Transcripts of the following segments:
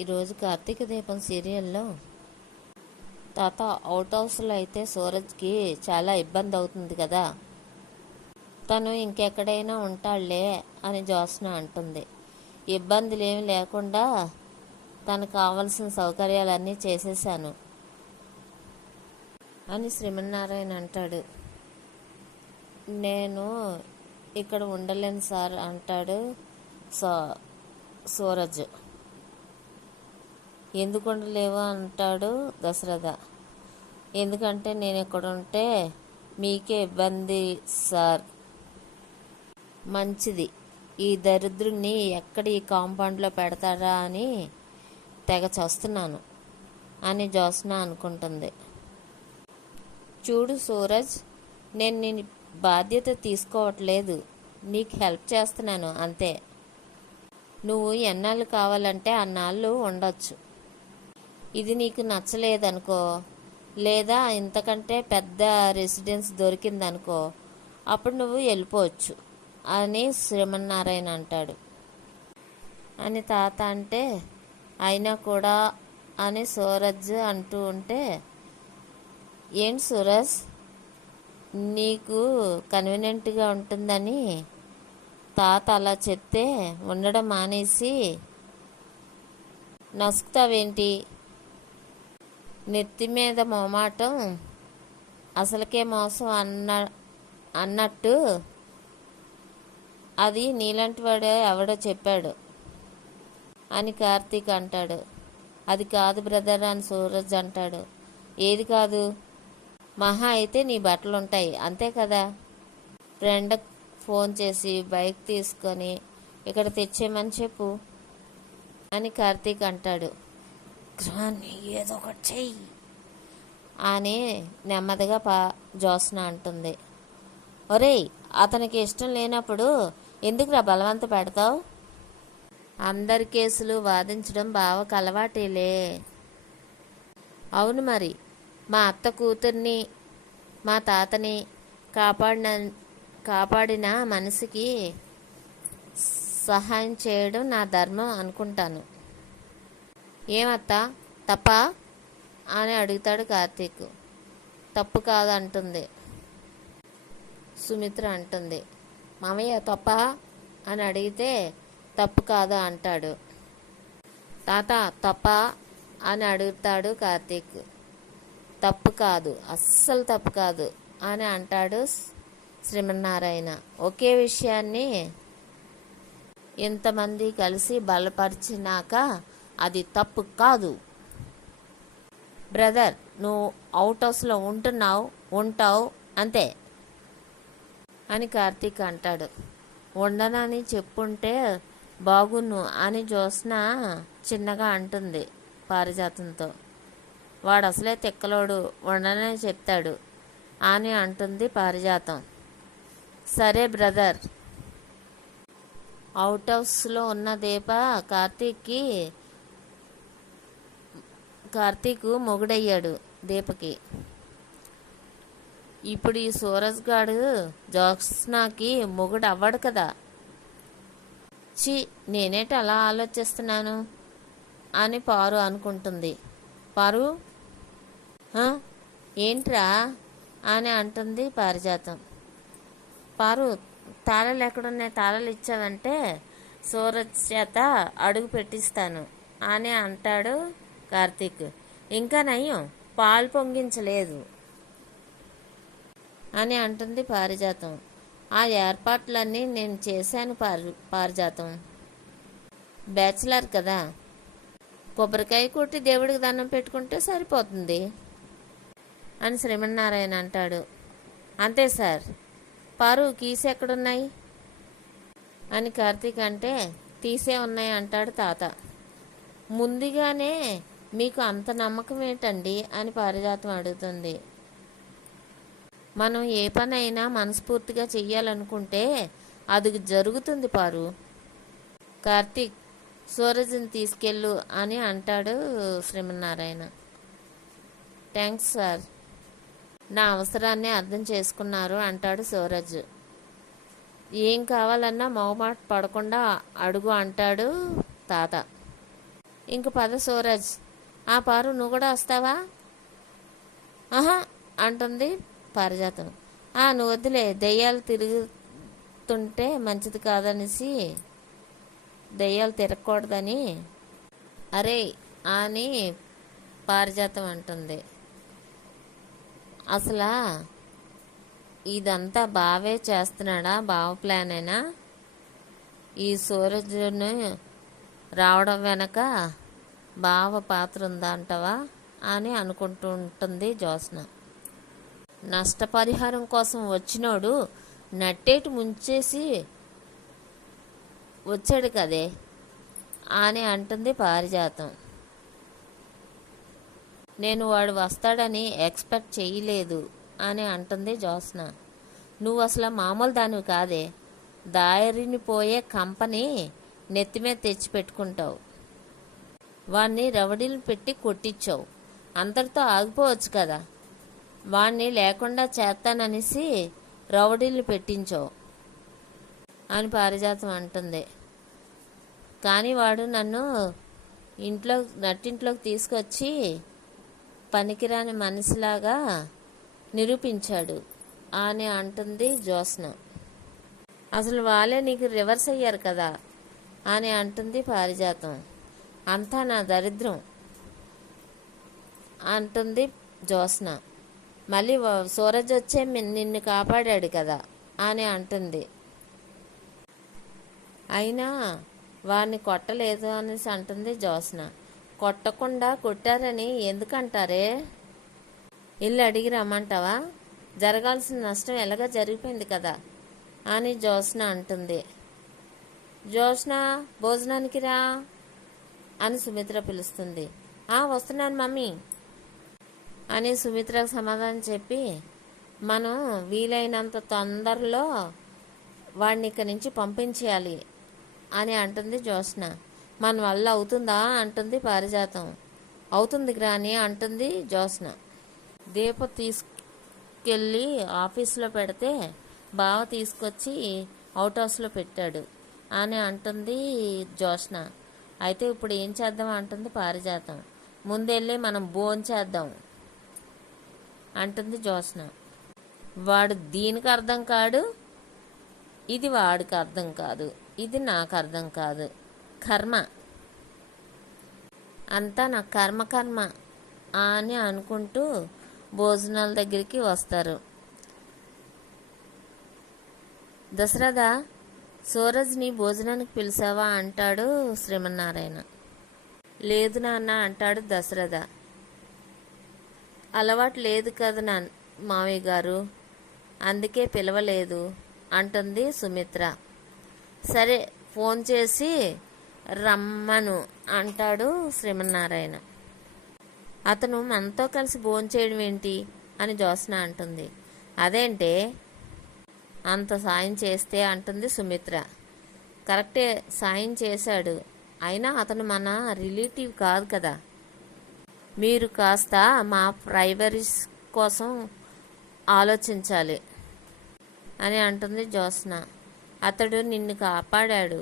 ఈరోజు కార్తీక దీపం సీరియల్లో తాత అవుట్ హౌస్లో అయితే సూరజ్కి చాలా ఇబ్బంది అవుతుంది కదా, తను ఇంకెక్కడైనా ఉంటాడులే అని జ్యోత్స్న అంటుంది. ఇబ్బందులు ఏమి లేకుండా తనకు కావలసిన సౌకర్యాలన్నీ చేసేసాను అని శ్రీమన్నారాయణ అంటాడు. నేను ఇక్కడ ఉండలేను సార్ అంటాడు సూరజ్. ఎందుకు ఉండలేవు అంటాడు దశరథ. ఎందుకంటే నేను ఇక్కడ ఉంటే మీకే ఇబ్బంది సార్. మంచిది, ఈ దరిద్రుణ్ణి ఎక్కడ ఈ కాంపౌండ్లో పెడతారా అని తెగ చేస్తున్నాను అని జ్యోత్స్న అనుకుంటుంది. చూడు సూరజ్, నేను నీ బాధ్యత తీసుకోవట్లేదు, నీకు హెల్ప్ చేస్తున్నాను అంతే. నువ్వు ఎన్నాళ్ళు కావాలంటే అన్నాళ్ళు ఉండొచ్చు. ఇది నీకు నచ్చలేదనుకో, లేదా ఇంతకంటే పెద్ద రెసిడెన్స్ దొరికిందనుకో, అప్పుడు నువ్వు వెళ్ళిపోవచ్చు అని శ్రీమన్నారాయణ అంటాడు. అని తాత అంటే అయినా కూడా అని సూరజ్ అంటూ ఉంటే, ఏంటి సూరజ్, నీకు కన్వీనియంట్గా ఉంటుందని తాత అలా చెప్తే ఉండడం మానేసి నసుకుతావేంటి? నెత్తి మీద మొమాటం అసలుకే మోసం అన్నట్టు అది నీలాంటి వాడే ఎవడో చెప్పాడు అని కార్తీక్ అంటాడు. అది కాదు బ్రదర్ అని సూరజ్ అంటాడు. ఏది కాదు? మహా అయితే నీ బట్టలు ఉంటాయి అంతే కదా. ఫ్రెండ్కి ఫోన్ చేసి బైక్ తీసుకొని ఇక్కడ తెచ్చేయమని చెప్పు అని కార్తీక్ అంటాడు. ఏదో ఒకటి చెయ్యి అని నెమ్మదిగా జ్యోత్స్న అంటుంది. ఒరేయ్, అతనికి ఇష్టం లేనప్పుడు ఎందుకురా బలవంత పెడతావు? అందరి కేసులు వాదించడం బావకు అలవాటేలే. అవును మరి, మా అత్త కూతుర్ని మా తాతని కాపాడిన మనిషికి సహాయం చేయడం నా ధర్మం అనుకుంటాను. ఏమత్తా తప్పా అని అడుగుతాడు కార్తీక్. తప్పు కాదు అంటుంది సుమిత్ర అంటుంది. మామయ్య తప్పా అని అడిగితే తప్పు కాదు అంటాడు. తాత తప్పా అని అడుగుతాడు కార్తీక్. తప్పు కాదు, అస్సలు తప్పు కాదు అని అంటాడు శ్రీమన్నారాయణ. ఒకే విషయాన్ని ఇంతమంది కలిసి బలపరిచినాక అది తప్పు కాదు. బ్రదర్, నువ్వు అవుట్ హౌస్లో ఉంటావు అంతే అని కార్తీక్ అంటాడు. ఉండనని చెప్పుంటే బాగున్ను అని జ్యోత్స్న చిన్నగా అంటుంది పారిజాతంతో. వాడు అసలే తిక్కలోడు, ఉండనని చెప్తాడు అని అంటుంది పారిజాతం. సరే బ్రదర్. అవుట్ హౌస్లో ఉన్న దీప కార్తీక్ మొగుడయ్యాడు దీపకి. ఇప్పుడు ఈ సూరజ్ గాడు జ్యోత్స్నకి మొగుడు అవ్వడు కదా. నేనేటి అలా ఆలోచిస్తున్నాను అని పారు అనుకుంటుంది. పారు, ఏంట్రా అని అంటుంది పారిజాతం. పారు, తాళాలు ఎక్కడున్నాయి? తాళాలు ఇచ్చావంటే సూరజ్ చేత అడుగు పెట్టిస్తాను అని అంటాడు కార్తీక్. ఇంకా నయ్యం, పాలు పొంగించలేదు అని అంటుంది పారిజాతం. ఆ ఏర్పాట్లన్నీ నేను చేశాను పారిజాతం. బ్యాచిలర్ కదా, కొబ్బరికాయ కొట్టి దేవుడికి దండం పెట్టుకుంటే సరిపోతుంది అని శ్రీమన్నారాయణ అంటాడు. అంతే సార్. పారు, కీస్ ఎక్కడున్నాయి అని కార్తీక్ అంటే తీసే ఉన్నాయి అంటాడు తాత. ముందుగానే మీకు అంత నమ్మకం ఏంటండి అని పారిజాతం అడుగుతుంది. మనం ఏ పనైనా మనస్ఫూర్తిగా చెయ్యాలనుకుంటే అది జరుగుతుంది పారు. కార్తీక్, సూరజ్ని తీసుకెళ్ళు అని అంటాడు శ్రీమన్నారాయణ. థ్యాంక్స్ సార్, నా అవసరాన్ని అర్థం చేసుకున్నారు అంటాడు సూరజ్. ఏం కావాలన్నా మొహమాట పడకుండా అడుగు అంటాడు తాత. ఇంక పద సూరజ్. ఆ పారు, నువ్వు కూడా వస్తావా? ఆహా అంటుంది పారిజాతం. నువ్వు వద్దులే, దెయ్యాలు తిరుగుతుంటే మంచిది కాదనేసి, దెయ్యాలు తిరగకూడదని. అరే అని పారిజాతం అంటుంది. అసలు ఇదంతా బావే చేస్తున్నాడా? బావ ప్లానేనా? ఈ సూరజ్ని రావడం వెనక బావ పాత్ర ఉందా అంటావా అని అనుకుంటూ ఉంటుంది జ్యోత్స్న. నష్టపరిహారం కోసం వచ్చినోడు నట్టేటి ముంచేసి వచ్చాడు కదే అని అంటుంది పారిజాతం. నేను వాడు వస్తాడని ఎక్స్పెక్ట్ చేయలేదు అని అంటుంది జ్యోత్స్న. నువ్వు అసలు మామూలు దానివి కాదే, దారిని పోయే కంపెనీ నెత్తిమీద తెచ్చి పెట్టుకుంటావు. వాణ్ణి రవడీలు పెట్టి కొట్టించావు, అంతటితో ఆగిపోవచ్చు కదా. వాణ్ణి లేకుండా చేస్తాననేసి రవడీలు పెట్టించావు అని పారిజాతం అంటుంది. కానీ వాడు నన్ను నట్టింట్లోకి తీసుకొచ్చి పనికిరాని మనిషిలాగా నిరూపించాడు అని అంటుంది జ్యోత్స్న. అసలు వాళ్ళే నీకు రివర్స్ అయ్యారు కదా అని అంటుంది పారిజాతం. అంతా నా దరిద్రం అంటుంది జ్యోత్స్న. మళ్ళీ సూరజ్ వచ్చే నిన్ను కాపాడాడు కదా అని అంటుంది. అయినా వాడిని కొట్టలేదు అనేసి అంటుంది జ్యోత్స్న. కొట్టకుండా కొట్టారని ఎందుకంటారే? ఇల్లు అడిగి రమ్మంటావా? జరగాల్సిన నష్టం ఎలాగా జరిగిపోయింది కదా అని జ్యోత్స్న అంటుంది. జ్యోత్స్న, భోజనానికి రా అని సుమిత్ర పిలుస్తుంది. వస్తున్నాను మమ్మీ అని సుమిత్రకు సమాధానం చెప్పి, మనం వీలైనంత తొందరలో వాడిని ఇక్కడి నుంచి పంపించేయాలి అని అంటుంది జ్యోత్స్న. మన వల్ల అవుతుందా అంటుంది పారిజాతం. అవుతుంది గ్రాని అంటుంది జ్యోత్స్న. దీప తీసుకెళ్ళి ఆఫీస్లో పెడితే బావ తీసుకొచ్చి అవుట్ హౌస్లో పెట్టాడు అని అంటుంది జ్యోత్స్న. అయితే ఇప్పుడు ఏం చేద్దాం అంటుంది పారిజాతం. ముందెళ్ళి మనం భోంచేద్దాం అంటుంది జ్యోత్స్న. వాడు దీనికి అర్థం కాడు, ఇది వాడికి అర్థం కాదు, ఇది నాకు అర్థం కాదు. కర్మ అంతా నా కర్మ అని అనుకుంటూ భోజనాల దగ్గరికి వస్తారు. దశరథ, సూరజ్ని భోజనానికి పిలిచావా అంటాడు శ్రీమన్నారాయణ. లేదు నాన్న అంటాడు దశరథ. అలవాటు లేదు కదా మావయ్య గారు, అందుకే పిలవలేదు అంటుంది సుమిత్ర. సరే ఫోన్ చేసి రమ్మను అంటాడు శ్రీమన్నారాయణ. అతను మనతో కలిసి భోంచేయడం ఏంటి అని జ్యోత్స్న అంటుంది. అదేంటే అంత సాయం చేస్తే అంటుంది సుమిత్ర. కరెక్టే, సాయం చేశాడు, అయినా అతను మన రిలేటివ్ కాదు కదా. మీరు కాస్త మా ప్రైవరీస్ కోసం ఆలోచించాలి అని అంటుంది జ్యోత్స్న. అతడు నిన్ను కాపాడాడు,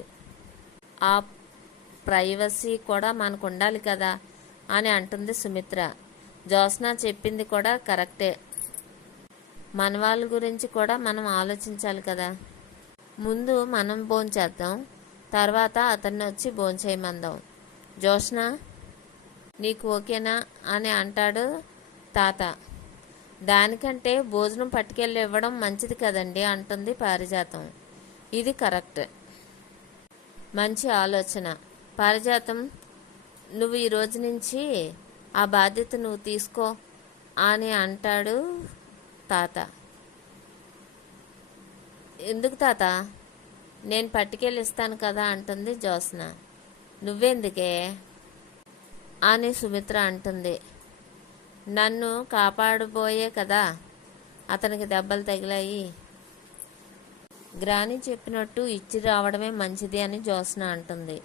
ఆ ప్రైవసీ కూడా మనకు ఉండాలి కదా అని అంటుంది సుమిత్ర. జ్యోత్స్న చెప్పింది కూడా కరెక్టే, మన వాళ్ళ గురించి కూడా మనం ఆలోచించాలి కదా. ముందు మనం భోంచేద్దాం, తర్వాత అతన్ని వచ్చి భోంచేయమందాం. జ్యోత్స్న, నీకు ఓకేనా అని అంటాడు తాత. దానికంటే భోజనం పట్టుకెళ్ళి ఇవ్వడం మంచిది కదండి అంటుంది పారిజాతం. ఇది కరెక్ట్, మంచి ఆలోచన. పారిజాతం, నువ్వు ఈ రోజు నుంచి ఆ బాధ్యత నువ్వు తీసుకో అని అంటాడు తాత. ఎందుకు తాత? నేను పట్టుకెళ్ళి ఇస్తాను కదా అంటుంది జ్యోత్స్న. నువ్వెందుకే అని సుమిత్ర అంటుంది. నన్ను కాపాడబోయే కదా అతనికి దెబ్బలు తగిలాయి. గ్రాని చెప్పినట్టు ఇచ్చి రావడమే మంచిది అని జ్యోత్స్న అంటుంది.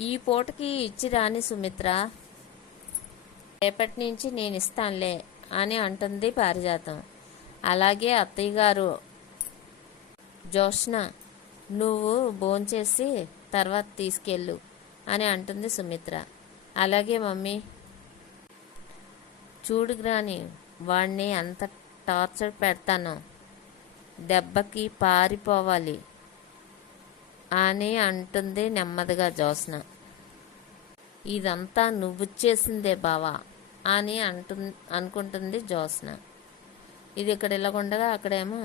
ఈ పూటకి ఇచ్చి రాని సుమిత్ర, రేపటి నుంచి నేను ఇస్తానులే అని అంటుంది పారిజాతం. అలాగే అత్తయ్య గారు. జ్యోత్స్న, నువ్వు భోంచేసి తర్వాత తీసుకెళ్ళు అని అంటుంది సుమిత్ర. అలాగే మమ్మీ. చూడు గ్రాని, వాణ్ణి అంత టార్చర్ పెడతాను, దెబ్బకి పారిపోవాలి అని అంటుంది నెమ్మదిగా జ్యోత్స్న. ఇదంతా నువ్వు చేసిందే బావా అని అనుకుంటుంది జ్యోత్స్న. ఇది ఇక్కడ ఇలాగుండగా అక్కడేమో,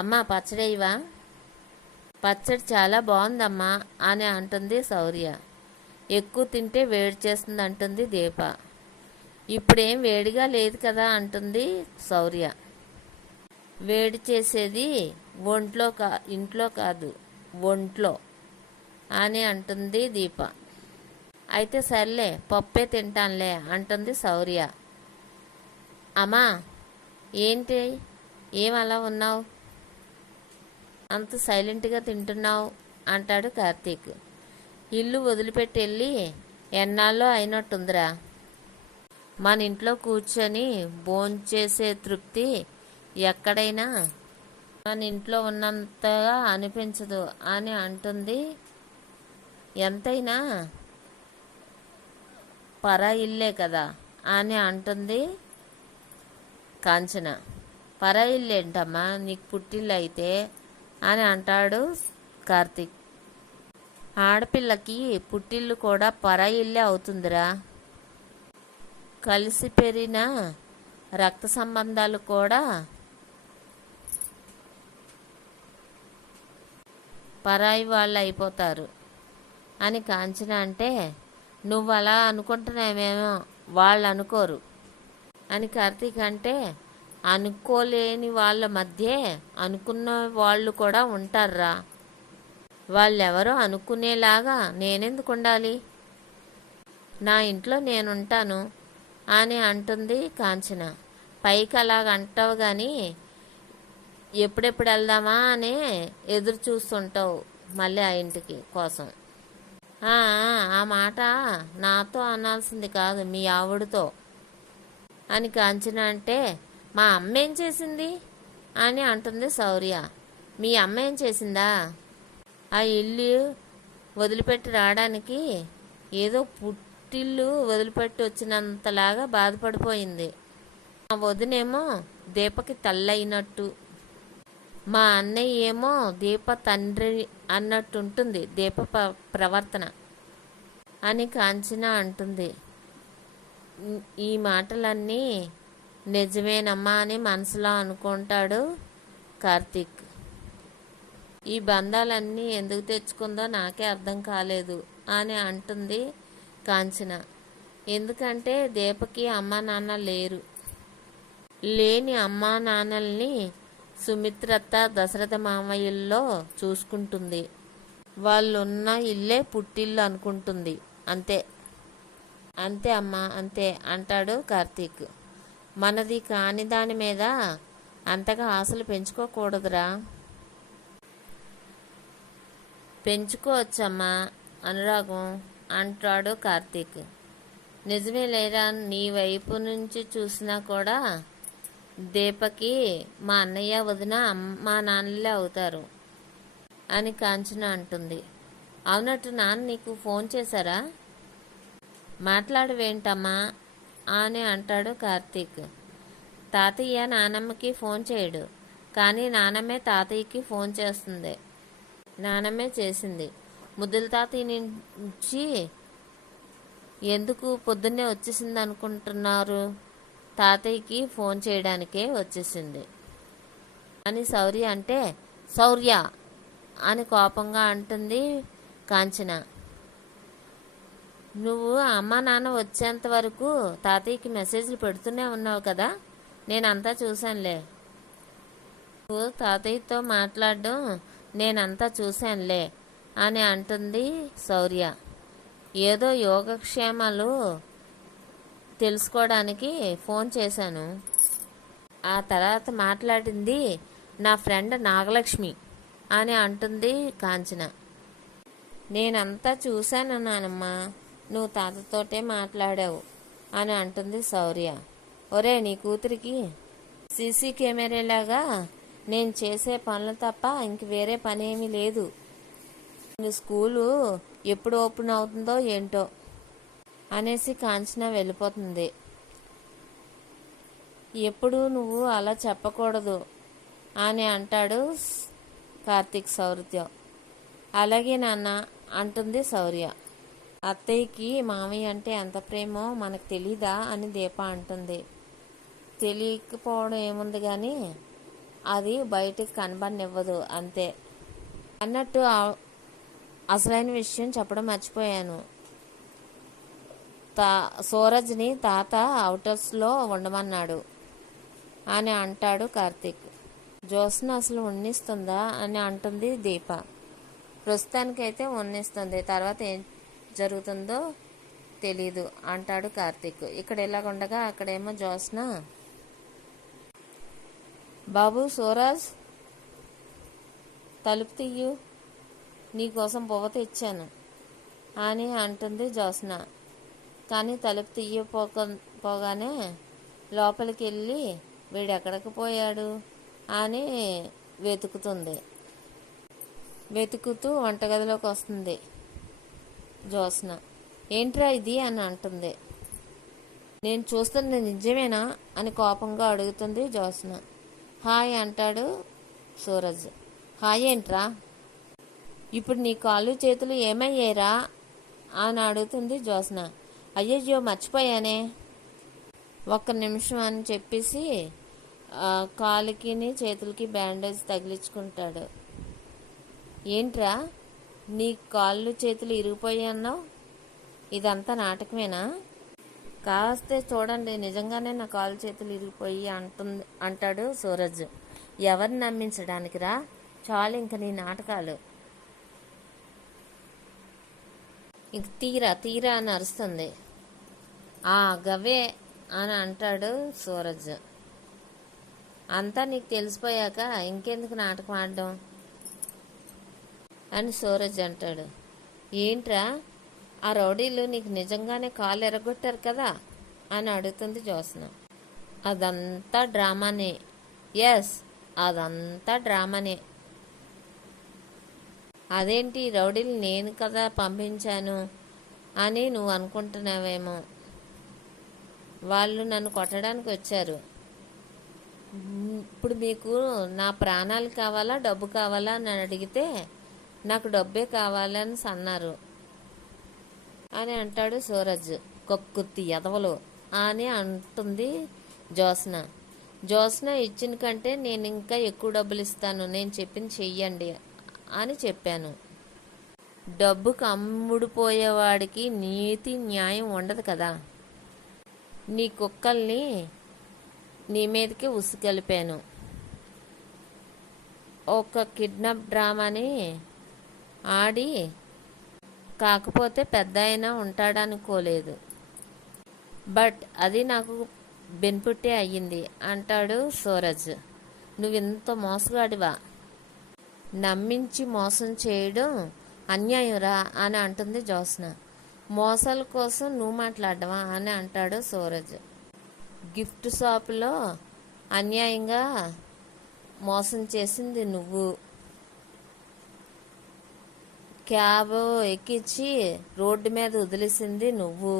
అమ్మ పచ్చడి ఇవా, పచ్చడి చాలా బాగుందమ్మా అని అంటుంది శౌర్య. ఎక్కువ తింటే వేడి చేస్తుంది అంటుంది దీప. ఇప్పుడేం వేడిగా లేదు కదా అంటుంది శౌర్య. వేడి చేసేది ఇంట్లో కాదు, ఒంట్లో అని అంటుంది దీప. అయితే సర్లే, పప్పే తింటానులే అంటుంది శౌర్య. అమ్మా ఏంటి, ఏం అలా ఉన్నావు, అంత సైలెంట్గా తింటున్నావు అంటాడు కార్తీక్. ఇల్లు వదిలిపెట్టి వెళ్ళి ఎన్నాళ్ళో అయినట్టుందిరా, మన ఇంట్లో కూర్చొని భోంచేసే తృప్తి ఎక్కడైనా మన ఇంట్లో ఉన్నంతగా అనిపించదు అని అంటుంది. ఎంతైనా పరా ఇల్లే కదా అని అంటుంది కాంచన. పరా ఇల్లు ఏంటమ్మా, నీకు పుట్టిల్లు అయితే అని అంటాడు కార్తీక్. ఆడపిల్లకి పుట్టిల్లు కూడా పరా ఇల్లే అవుతుందిరా, కలిసి పెరిగిన రక్త సంబంధాలు కూడా పరాయి వాళ్ళు అయిపోతారు అని కాంచన అంటే, నువ్వు అలా అనుకుంటున్నావేమో, వాళ్ళు అనుకోరు అని కార్తీక్ అంటే, అనుకోలేని వాళ్ళ మధ్య అనుకున్న వాళ్ళు కూడా ఉంటారా, వాళ్ళెవరో అనుకునేలాగా నేనెందుకు ఉండాలి, నా ఇంట్లో నేనుంటాను అని అంటుంది కాంచన. పైకి అలాగ అంటావు కానీ ఎప్పుడెప్పుడు వెళ్దామా అని ఎదురు చూస్తుంటావు మళ్ళీ ఆ ఇంటికి కోసం. ఆ మాట నాతో అనాల్సింది కాదు, మీ ఆవిడతో అని కాంచన అంటే, మా అమ్మ ఏం చేసింది అని అంటుంది శౌర్య. మీ అమ్మ ఏం చేసిందా, ఆ ఇల్లు వదిలిపెట్టి రావడానికి ఏదో పుట్టిల్లు వదిలిపెట్టి వచ్చినంతలాగా బాధపడిపోయింది. మా వదినేమో దీపకి తల్లయినట్టు, మా అన్నయ్య ఏమో దీప తండ్రి అన్నట్టుంటుంది దీప ప్రవర్తన అని కాంచన అంటుంది. ఈ మాటలన్నీ నిజమేనమ్మా అని మనసులో అనుకుంటాడు కార్తీక్. ఈ బంధాలన్నీ ఎందుకు తెచ్చుకుందో నాకే అర్థం కాలేదు అని అంటుంది కాంచన. ఎందుకంటే దీపకి అమ్మా నాన్న లేరు, లేని అమ్మా నాన్నల్ని సుమిత్రత్త దశరథ మామయ్యల్లో చూసుకుంటుంది. వాళ్ళున్న ఇల్లే పుట్టిల్లు అనుకుంటుంది. అంతే అంతే అమ్మా, అంతే అంటాడు కార్తీక్. మనది కాని దాని మీద అంతగా ఆశలు పెంచుకోకూడదురా. పెంచుకోవచ్చమ్మా అనురాగం అంటాడు కార్తీక్. నిజమే లేరా, నీ వైపు నుంచి చూసినా కూడా దీపకి మా అన్నయ్య వదిన మా నాన్నలే అవుతారు అని కాంచన అంటుంది. అవునట్టు నాన్న నీకు ఫోన్ చేశారా, మాట్లాడవేంటమ్మా అని అంటాడు కార్తీక్. తాతయ్య నానమ్మకి ఫోన్ చేయడు, కానీ నానమ్మే తాతయ్యకి ఫోన్ చేస్తుంది. నానమ్మే చేసింది. ముద్దుల తాతయ్య నుంచి ఎందుకు పొద్దున్నే వచ్చేసింది అనుకుంటున్నారు, తాతయ్యకి ఫోన్ చేయడానికే వచ్చేసింది అని శౌర్య అంటే, శౌర్య అని కోపంగా అంటుంది కాంచన. నువ్వు అమ్మ నాన్న వచ్చేంత వరకు తాతయ్యకి మెసేజ్లు పెడుతూనే ఉన్నావు కదా, నేనంతా చూశానులే. నువ్వు తాతయ్యతో మాట్లాడడం నేనంతా చూశానులే అని అంటుంది శౌర్య. ఏదో యోగక్షేమాలు తెలుసుకోవడానికి ఫోన్ చేశాను, ఆ తర్వాత మాట్లాడింది నా ఫ్రెండ్ నాగలక్ష్మి అని అంటుంది కాంచన. నేనంతా చూశాను నానమ్మా, నువ్వు తాతతోటే మాట్లాడావు అని అంటుంది శౌర్య. ఒరే, నీ కూతురికి సీసీ కెమెరాలాగా నేను చేసే పనులు తప్ప ఇంక వేరే పనేమీ లేదు. స్కూలు ఎప్పుడు ఓపెన్ అవుతుందో ఏంటో. అనేసి కాంచన వెళ్ళిపోతుంది. ఎప్పుడు నువ్వు అలా చెప్పకూడదు అని అంటాడు కార్తీక్ శౌర్యతో. అలాగే నాన్న అంటుంది శౌర్య. అత్తయ్యకి మామయ్య అంటే ఎంత ప్రేమో మనకు తెలీదా అని దీప అంటుంది. తెలియకపోవడం ఏముంది కానీ అది బయటికి కనబడనివ్వదు అంతే. అన్నట్టు అసలైన విషయం చెప్పడం మర్చిపోయాను. సూరజ్ని తాత అవుటర్స్లో ఉండమన్నాడు అని అంటాడు కార్తీక్. జ్యోత్స్న అసలు ఉన్నిస్తుందా అని అంటుంది దీప. ప్రస్తుతానికైతే ఉన్నిస్తుంది, తర్వాత ఏం జరుగుతుందో తెలీదు అంటాడు కార్తీక్. ఇక్కడ ఇలాగుండగా అక్కడేమో జ్యోత్స్న, బాబు సూరజ్ తలుపు తీయు, నీకోసం పువ్వ తెచ్చాను అని అంటుంది జ్యోత్స్న. కానీ తలుపు తీయపోగానే లోపలికి వెళ్ళి వీడు ఎక్కడికి పోయాడు అని వెతుకుతుంది. వెతుకుతూ వంటగదిలోకి వస్తుంది జ్యోత్స్న. ఏంట్రా ఇది అని అంటుంది. నేను చూస్తున్నది నిజమేనా అని కోపంగా అడుగుతుంది జ్యోత్స్న. హాయ్ అంటాడు సూరజ్. హాయ్ ఏంట్రా, ఇప్పుడు నీ కాళ్ళు చేతులు ఏమయ్యారా అని అడుగుతుంది జ్యోత్స్న. అయ్యయ్యో మర్చిపోయానే, ఒక్క నిమిషం అని చెప్పేసి కాలుకి చేతులకి బ్యాండేజ్ తగిలించుకుంటాడు. ఏంట్రా నీ కాళ్ళు చేతులు ఇరిగిపోయాన్నావు, ఇదంతా నాటకమేనా? కాస్తే చూడండి, నిజంగానే నా కాళ్ళు చేతులు ఇరిగిపోయి అంటాడు సూరజ్. ఎవరిని నమ్మించడానికి రా, చాలు ఇంక నీ నాటకాలు, ఇంక తీరా తీరా అని అరుస్తుంది. గవే అని అంటాడు సూరజ్. అంతా నీకు తెలిసిపోయాక ఇంకెందుకు నాటకం ఆడడం అని సూరజ్ అంటాడు. ఏంట్రా ఆ రౌడీలు నీకు నిజంగానే కాళ్ళు ఎరగొట్టారు కదా అని అడుగుతుంది జ్యోత్స్న. అదంతా డ్రామానే. ఎస్, అదంతా డ్రామానే. అదేంటి, రౌడీలు నేను కదా పంపించాను అని నువ్వు అనుకుంటున్నావేమో. వాళ్ళు నన్ను కొట్టడానికి వచ్చారు. ఇప్పుడు మీకు నా ప్రాణాలు కావాలా డబ్బు కావాలా అని అడిగితే నాకు డబ్బే కావాలని అన్నారు అని అంటాడు సూరజ్. కొక్కుత్తి ఎదవలు అని అంటుంది జ్యోత్స్న. జ్యోత్స్న ఇచ్చిన కంటే నేను ఇంకా ఎక్కువ డబ్బులు ఇస్తాను, నేను చెప్పింది చెయ్యండి అని చెప్పాను. డబ్బుకు అమ్ముడుపోయేవాడికి నీతి న్యాయం ఉండదు కదా. నీ కుక్కల్ని నీ మీదకి ఉసుగలిపాను. ఒక కిడ్నాప్ డ్రామాని ఆడి కాకపోతే పెద్ద అయినా ఉంటాడనుకోలేదు. బట్ అది నాకు బెనిఫిటే అయ్యింది అంటాడు సూరజ్. నువ్వెంత మోసగాడివా, నమ్మించి మోసం చేయడం అన్యాయంరా అని అంటుంది జ్యోత్స్న. మోసాల కోసం నువ్వు మాట్లాడవా అని అంటాడు సూరజ్. గిఫ్ట్ షాపులో అన్యాయంగా మోసం చేసింది నువ్వు, క్యాబ్ ఎక్కించి రోడ్డు మీద వదిలేసింది నువ్వు,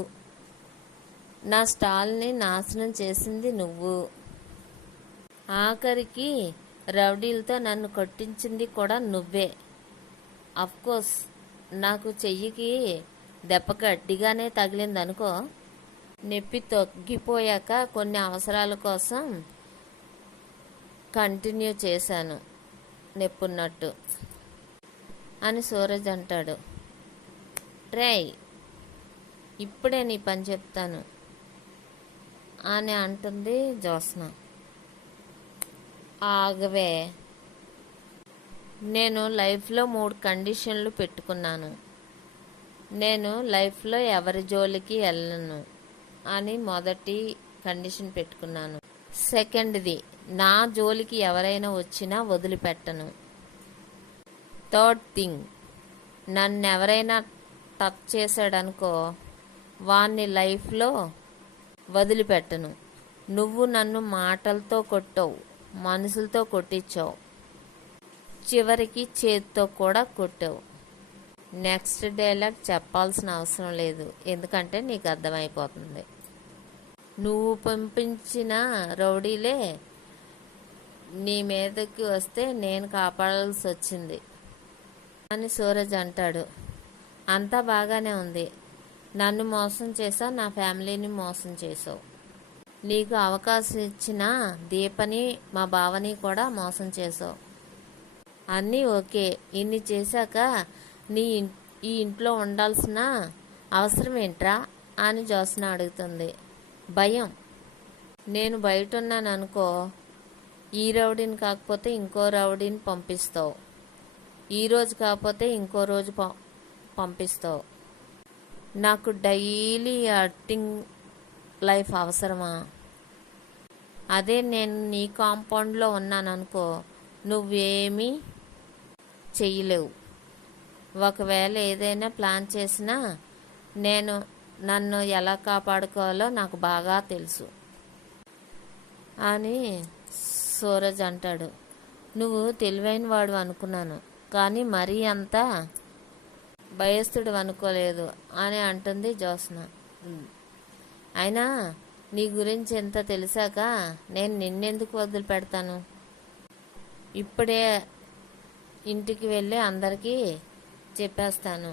నా స్టాల్ని నాశనం చేసింది నువ్వు, ఆఖరికి రౌడీలతో నన్ను కొట్టించింది కూడా నువ్వే. అఫ్కోర్స్ నాకు చెయ్యికి దెబ్బ గట్టిగానే తగిలిందనుకో, నొప్పి తగ్గిపోయాక కొన్ని అవసరాల కోసం కంటిన్యూ చేశాను నొప్పున్నట్టు అని సూరజ్ అంటాడు. ట్రై, ఇప్పుడే నీ పని చెప్తాను అని అంటుంది జ్యోత్స్న. ఆగవే, నేను లైఫ్లో 3 కండిషన్లు పెట్టుకున్నాను. నేను లైఫ్లో ఎవరి జోలికి వెళ్ళను అని మొదటి కండిషన్ పెట్టుకున్నాను. సెకండ్ది, నా జోలికి ఎవరైనా వచ్చినా వదిలిపెట్టను. థర్డ్ థింగ్, నన్ను ఎవరైనా టచ్ చేశాడనుకో వాణ్ణి లైఫ్లో వదిలిపెట్టను. నువ్వు నన్ను మాటలతో కొట్టావు, మనసులతో కొట్టించావు, చివరికి చేతితో కూడా కొట్టావు. నెక్స్ట్ డైలాగ్ చెప్పాల్సిన అవసరం లేదు, ఎందుకంటే నీకు అర్థమైపోతుంది. నువ్వు పంపించిన రౌడీలే నీ మీదకి వస్తే నేను కాపాడాల్సి వచ్చింది అని సూరజ్ అంటాడు. అంతా బాగానే ఉంది. నన్ను మోసం చేసావు, నా ఫ్యామిలీని మోసం చేసావు. నీకు అవకాశం ఇచ్చిన దీపని మా బావని కూడా మోసం చేసావు. అన్నీ ఓకే. ఇన్ని చేశాక ఈ ఇంట్లో ఉండాల్సిన అవసరం ఏంట్రా అని జ్యోత్స్న అడుగుతుంది. భయం. నేను బయట ఉన్నాను అనుకో, ఈ రౌడీని కాకపోతే ఇంకో రౌడీని పంపిస్తావు, ఈరోజు కాకపోతే ఇంకో రోజు పంపిస్తావు. నాకు డైలీ అర్టింగ్ లైఫ్ అవసరమా? అదే నేను నీ కాంపౌండ్లో ఉన్నాను అనుకో, నువ్వేమీ చెయ్యలేవు. ఒకవేళ ఏదైనా ప్లాన్ చేసినా నన్ను ఎలా కాపాడుకోవాలో నాకు బాగా తెలుసు అని సూరజ్ అంటాడు. నువ్వు తెలివైన వాడు అనుకున్నాను, కానీ మరీ అంత భయస్థుడు అనుకోలేదు అని అంటుంది జ్యోత్స్న. అయినా నీ గురించి ఎంత తెలిసాక నేను నిన్నెందుకు వదిలిపెడతాను? ఇప్పుడే ఇంటికి వెళ్ళి అందరికీ చెప్పేస్తాను.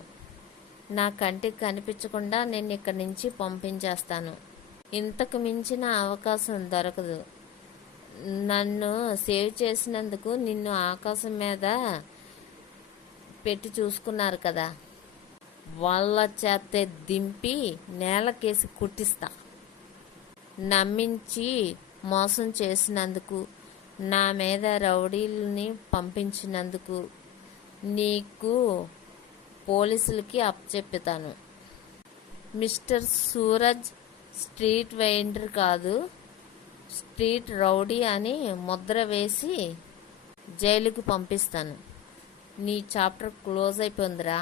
నా కంటికి కనిపించకుండా నేను ఇక్కడి నుంచి పంపించేస్తాను. ఇంతకు మించిన అవకాశం దొరకదు. నన్ను సేవ్ చేసినందుకు నిన్ను ఆకాశం మీద పెట్టి చూసుకున్నారు కదా, వాళ్ళ చేత దింపి నేలకేసి కుట్టిస్తా. నమ్మించి మోసం చేసినందుకు, నా మీద రౌడీల్ని పంపించినందుకు నీకు పోలీసులకి అప్పచెప్పుతాను. మిస్టర్ సూరజ్ స్ట్రీట్ వెండర్ కాదు, స్ట్రీట్ రౌడీ అని ముద్ర వేసి జైలుకి పంపిస్తాను. నీ చాప్టర్ క్లోజ్ అయిపోయిందిరా.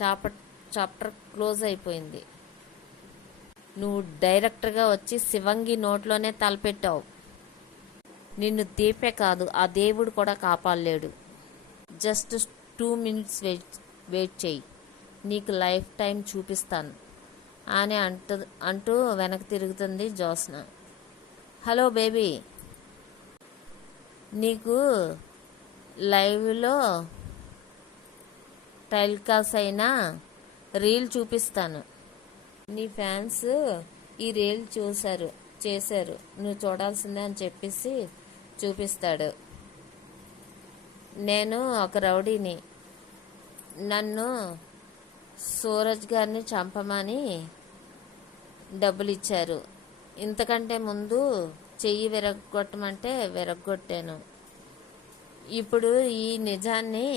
చాప్టర్ క్లోజ్ అయిపోయింది. నువ్వు డైరెక్ట్గా వచ్చి శివంగి నోట్లోనే తలపెట్టావు. నిన్ను దీపే కాదు, ఆ దేవుడు కూడా కాపాడలేడు. జస్ట్ 2 minutes వెయిట్ చేయి, నీకు లైఫ్ టైం చూపిస్తాను అని అంటూ వెనక్కి తిరుగుతుంది జ్యోత్స్న. హలో బేబీ, నీకు లైవ్లో టెలికాస్ట్ అయినా రీల్ చూపిస్తాను. నీ ఫ్యాన్స్ ఈ రీల్ చేశారు, నువ్వు చూడాల్సిందే అని చెప్పేసి చూపిస్తాడు. నేను ఒక రౌడీని, నన్ను సూరజ్ గారిని చంపమని డబ్బులు ఇచ్చారు. ఇంతకంటే ముందు చెయ్యి విరగొట్టమంటే విరగొట్టాను. ఇప్పుడు ఈ నిజాన్ని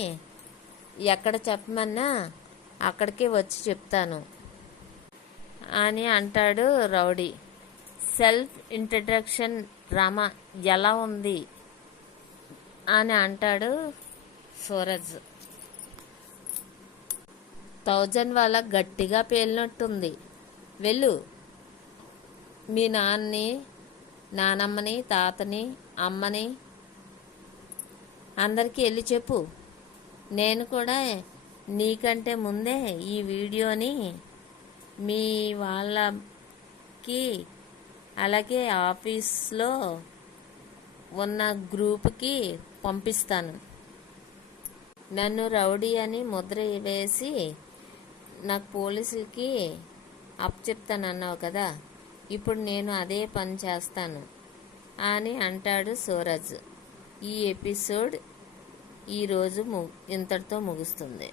ఎక్కడ చెప్పమన్నా అక్కడికి వచ్చి చెప్తాను అని అంటాడు రౌడీ. సెల్ఫ్ ఇంట్రడక్షన్ డ్రామా ఎలా ఉంది అని అంటాడు సూరజ్. 1000 వాళ్ళ గట్టిగా పేలినట్టుంది. వెళ్ళు, మీ నానమ్మని, తాతని, అమ్మని అందరికీ వెళ్ళి చెప్పు. నేను కూడా నీకంటే ముందే ఈ వీడియోని మీ వాళ్ళకి, అలాగే ఆఫీస్లో ఉన్న గ్రూప్కి పంపిస్తాను. నన్ను రౌడీ అని ముద్ర వేసి నాకు పోలీసులకి అప్పచెప్తానన్నావు కదా, ఇప్పుడు నేను అదే పని చేస్తాను అని అంటాడు సూరజ్. ఈ ఎపిసోడ్ ఈరోజు ఇంతటితో ముగుస్తుంది.